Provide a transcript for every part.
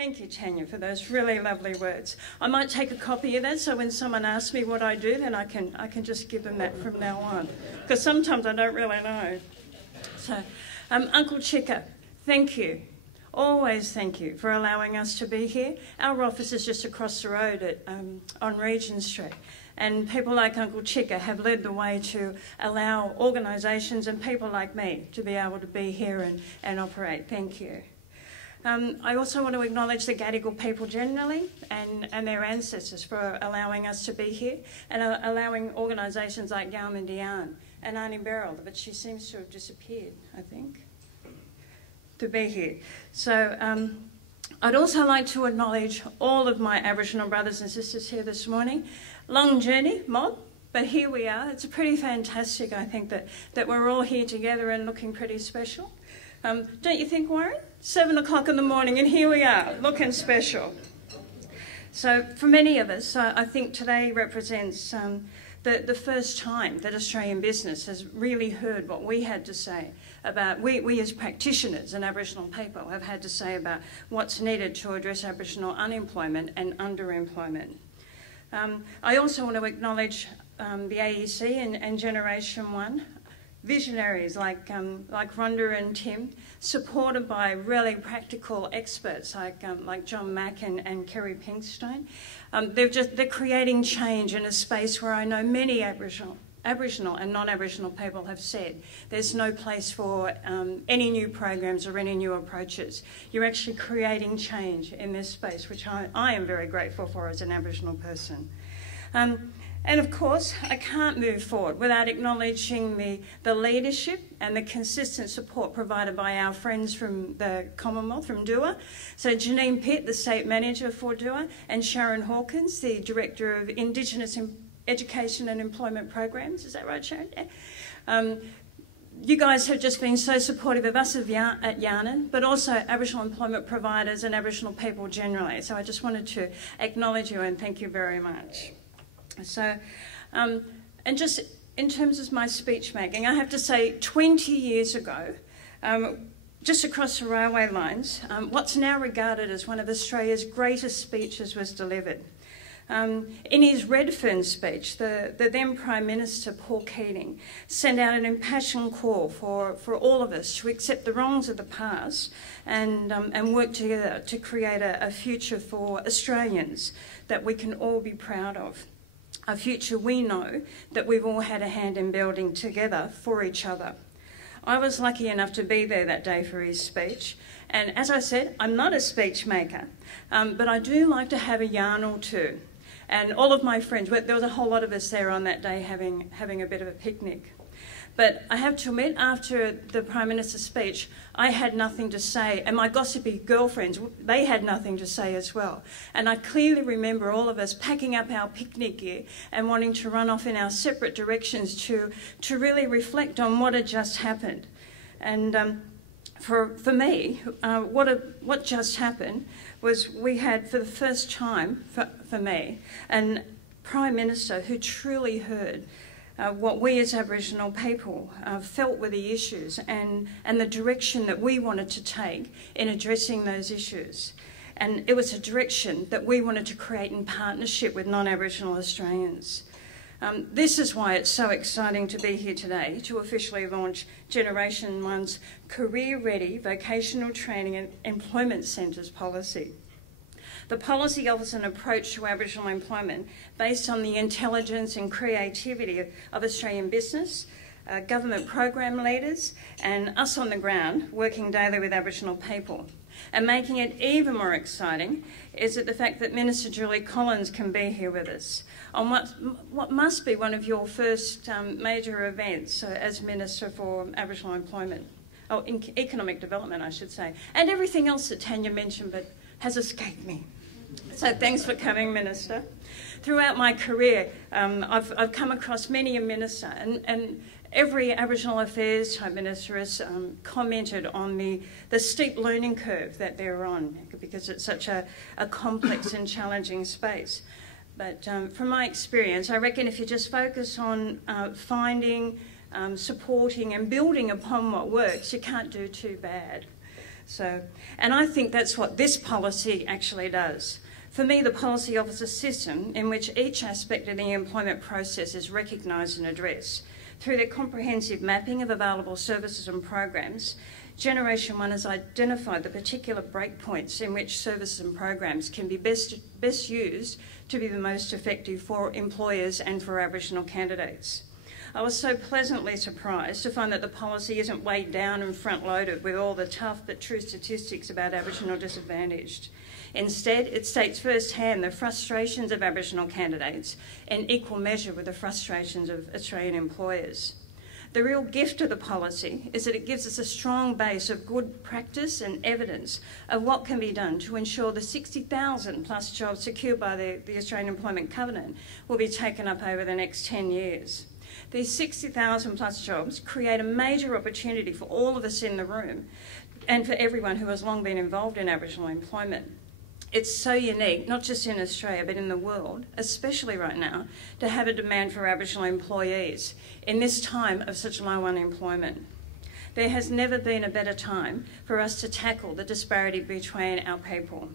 Thank you, Tanya, for those really lovely words. I might take a copy of that so when someone asks me what I do, then I can just give them that from now on, because sometimes I don't really know. So, Uncle Chicka, thank you. Always thank you for allowing us to be here. Our office is just across the road on Regent Street, and people like Uncle Chicka have led the way to allow organisations and people like me to be able to be here and operate. Thank you. I also want to acknowledge the Gadigal people generally and their ancestors for allowing us to be here and allowing organisations like Yaama Dhiyaan and Auntie Beryl, but she seems to have disappeared, I think, to be here. So I'd also like to acknowledge all of my Aboriginal brothers and sisters here this morning. Long journey, mob, but here we are. It's pretty fantastic, I think, that we're all here together and looking pretty special. Don't you think, Warren? 7 o'clock in the morning and here we are, looking special. So for many of us, I think today represents the first time that Australian business has really heard what we had to say about, we as practitioners and Aboriginal people have had to say about what's needed to address Aboriginal unemployment and underemployment. I also want to acknowledge the AEC and GenerationOne, visionaries like Rhonda and Tim, supported by really practical experts like John Mack and Kerry Pinkstone. They're creating change in a space where I know many Aboriginal and non-Aboriginal people have said there's no place for any new programs or any new approaches. You're actually creating change in this space, which I am very grateful for as an Aboriginal person. And of course, I can't move forward without acknowledging the leadership and the consistent support provided by our friends from the Commonwealth, from DUA. So Janine Pitt, the State Manager for DUA, and Sharon Hawkins, the Director of Indigenous Education and Employment Programs. Is that right, Sharon? Yeah. You guys have just been so supportive of us at Yaana, but also Aboriginal employment providers and Aboriginal people generally. So I just wanted to acknowledge you and thank you very much. So, and just in terms of my speech making, I have to say 20 years ago, just across the railway lines, what's now regarded as one of Australia's greatest speeches was delivered. In his Redfern speech, the then Prime Minister, Paul Keating, sent out an impassioned call for all of us to accept the wrongs of the past and work together to create a future for Australians that we can all be proud of. A future we know that we've all had a hand in building together for each other. I was lucky enough to be there that day for his speech, and as I said, I'm not a speech maker, but I do like to have a yarn or two. And all of my friends, there was a whole lot of us there on that day having a bit of a picnic. But I have to admit, after the Prime Minister's speech, I had nothing to say, and my gossipy girlfriends, they had nothing to say as well. And I clearly remember all of us packing up our picnic gear and wanting to run off in our separate directions to really reflect on what had just happened. And for me, what just happened was we had, for the first time, for me, a Prime Minister who truly heard what we as Aboriginal people felt were the issues and the direction that we wanted to take in addressing those issues. And it was a direction that we wanted to create in partnership with non-Aboriginal Australians. This is why it's so exciting to be here today to officially launch GenerationOne's career-ready vocational training and employment centres policy. The policy offers an approach to Aboriginal employment based on the intelligence and creativity of Australian business, government program leaders, and us on the ground working daily with Aboriginal people. And making it even more exciting is the fact that Minister Julie Collins can be here with us on what must be one of your first major events as Minister for Aboriginal Employment, or Economic Development, I should say, and everything else that Tanya mentioned but has escaped me. So thanks for coming, Minister. Throughout my career, I've come across many a minister, and every Aboriginal Affairs type minister has commented on the steep learning curve that they're on because it's such a complex and challenging space. But from my experience, I reckon if you just focus on finding, supporting and building upon what works, you can't do too bad. And I think that's what this policy actually does. For me, the policy offers a system in which each aspect of the employment process is recognised and addressed. Through their comprehensive mapping of available services and programs, GenerationOne has identified the particular breakpoints in which services and programs can be best used to be the most effective for employers and for Aboriginal candidates. I was so pleasantly surprised to find that the policy isn't weighed down and front-loaded with all the tough but true statistics about Aboriginal disadvantaged. Instead, it states firsthand the frustrations of Aboriginal candidates in equal measure with the frustrations of Australian employers. The real gift of the policy is that it gives us a strong base of good practice and evidence of what can be done to ensure the 60,000 plus jobs secured by the Australian Employment Covenant will be taken up over the next 10 years. These 60,000 plus jobs create a major opportunity for all of us in the room and for everyone who has long been involved in Aboriginal employment. It's so unique, not just in Australia, but in the world, especially right now, to have a demand for Aboriginal employees in this time of such low unemployment. There has never been a better time for us to tackle the disparity between our people.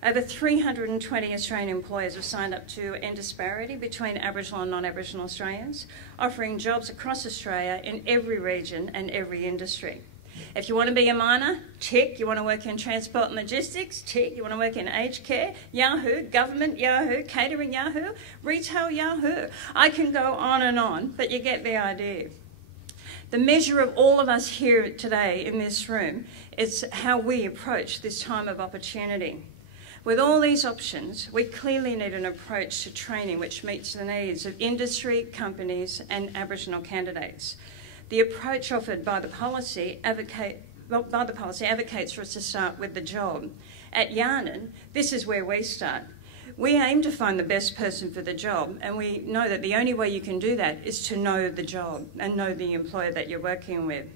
Over 320 Australian employers have signed up to end disparity between Aboriginal and non-Aboriginal Australians, offering jobs across Australia in every region and every industry. If you want to be a miner, tick. You want to work in transport and logistics, tick. You want to work in aged care, Yahoo. Government, Yahoo. Catering, Yahoo. Retail, Yahoo. I can go on, but you get the idea. The measure of all of us here today in this room is how we approach this time of opportunity. With all these options, we clearly need an approach to training which meets the needs of industry, companies and Aboriginal candidates. The approach offered by the policy advocates for us to start with the job. At Yaama, this is where we start. We aim to find the best person for the job, and we know that the only way you can do that is to know the job and know the employer that you're working with.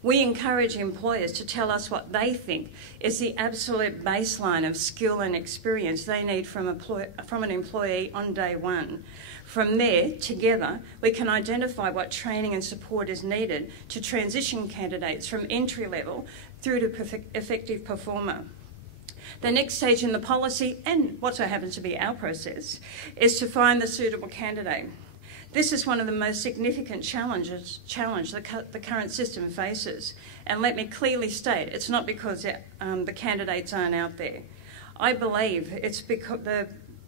We encourage employers to tell us what they think is the absolute baseline of skill and experience they need from an employee on day one. From there, together, we can identify what training and support is needed to transition candidates from entry level through to effective performer. The next stage in the policy, and what so happens to be our process, is to find the suitable candidate. This is one of the most significant challenges the current system faces. And let me clearly state, it's not because the candidates aren't out there. I believe it's because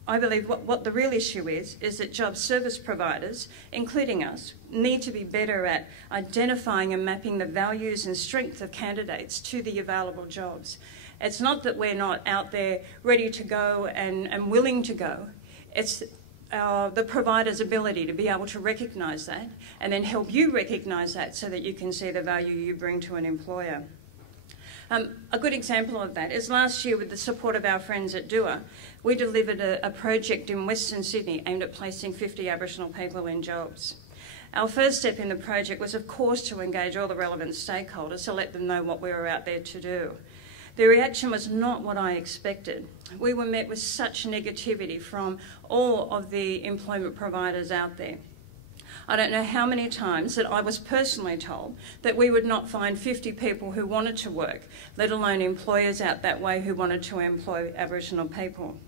what the real issue is that job service providers, including us, need to be better at identifying and mapping the values and strengths of candidates to the available jobs. It's not that we're not out there ready to go and willing to go. It's the provider's ability to be able to recognise that and then help you recognise that so that you can see the value you bring to an employer. A good example of that is last year, with the support of our friends at DUA, we delivered a project in Western Sydney aimed at placing 50 Aboriginal people in jobs. Our first step in the project was, of course, to engage all the relevant stakeholders to let them know what we were out there to do. The reaction was not what I expected. We were met with such negativity from all of the employment providers out there. I don't know how many times that I was personally told that we would not find 50 people who wanted to work, let alone employers out that way who wanted to employ Aboriginal people.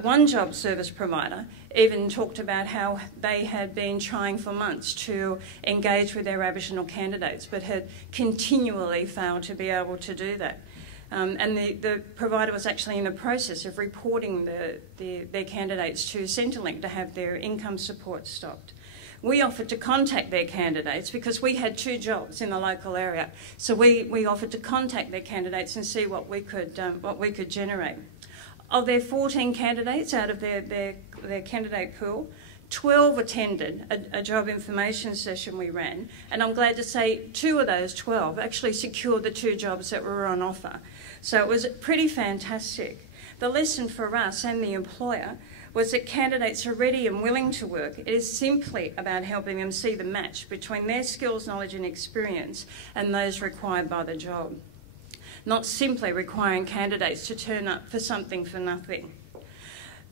One job service provider even talked about how they had been trying for months to engage with their Aboriginal candidates but had continually failed to be able to do that. And the provider was actually in the process of reporting their candidates to Centrelink to have their income support stopped. We offered to contact their candidates because we had 2 jobs in the local area. So we offered to contact their candidates and see what we could generate. Of their 14 candidates out of their candidate pool, 12 attended a job information session we ran, and I'm glad to say 2 of those 12 actually secured the 2 jobs that were on offer. So it was pretty fantastic. The lesson for us and the employer was that candidates are ready and willing to work. It is simply about helping them see the match between their skills, knowledge and experience and those required by the job. Not simply requiring candidates to turn up for something for nothing.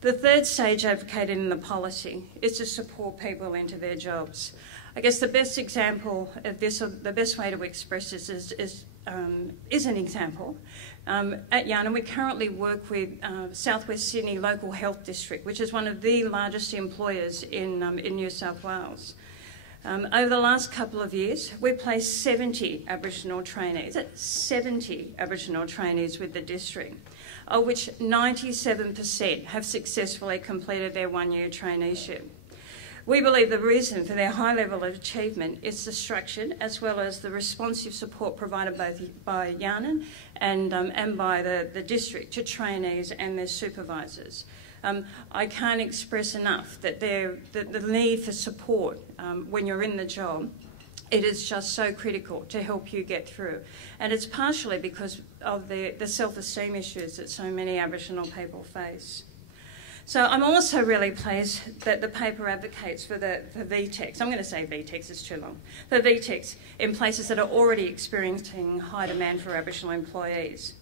The third stage advocated in the policy is to support people into their jobs. I guess the best example of this, or the best way to express this, is is an example. At Yaama, we currently work with South West Sydney Local Health District, which is one of the largest employers in New South Wales. Over the last couple of years, we've placed 70 Aboriginal trainees, 70 Aboriginal trainees with the district, of which 97% have successfully completed their one-year traineeship. We believe the reason for their high level of achievement is the structured as well as the responsive support provided both by Yaama and by the district to trainees and their supervisors. I can't express enough that the need for support when you're in the job, it is just so critical to help you get through. And it's partially because of the self-esteem issues that so many Aboriginal people face. So I'm also really pleased that the paper advocates for VTECs. I'm going to say VTECs, it's too long. For VTECs in places that are already experiencing high demand for Aboriginal employees.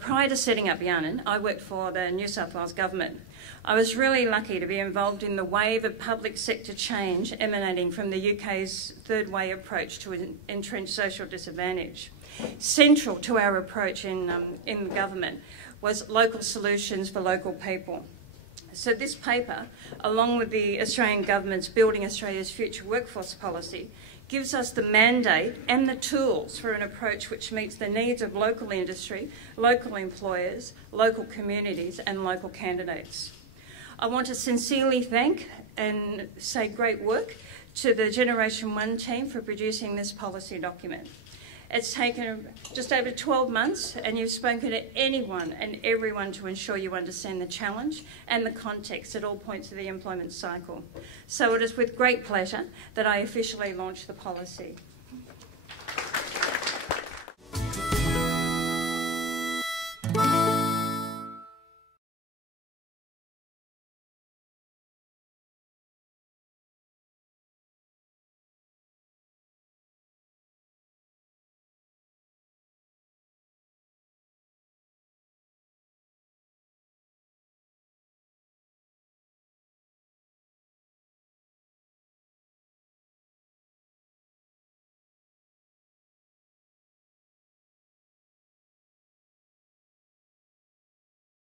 Prior to setting up Yaama, I worked for the New South Wales Government. I was really lucky to be involved in the wave of public sector change emanating from the UK's third way approach to entrenched social disadvantage. Central to our approach in the government was local solutions for local people. So this paper, along with the Australian Government's Building Australia's Future Workforce Policy, gives us the mandate and the tools for an approach which meets the needs of local industry, local employers, local communities and local candidates. I want to sincerely thank and say great work to the GenerationOne team for producing this policy document. It's taken just over 12 months and you've spoken to anyone and everyone to ensure you understand the challenge and the context at all points of the employment cycle. So it is with great pleasure that I officially launch the policy.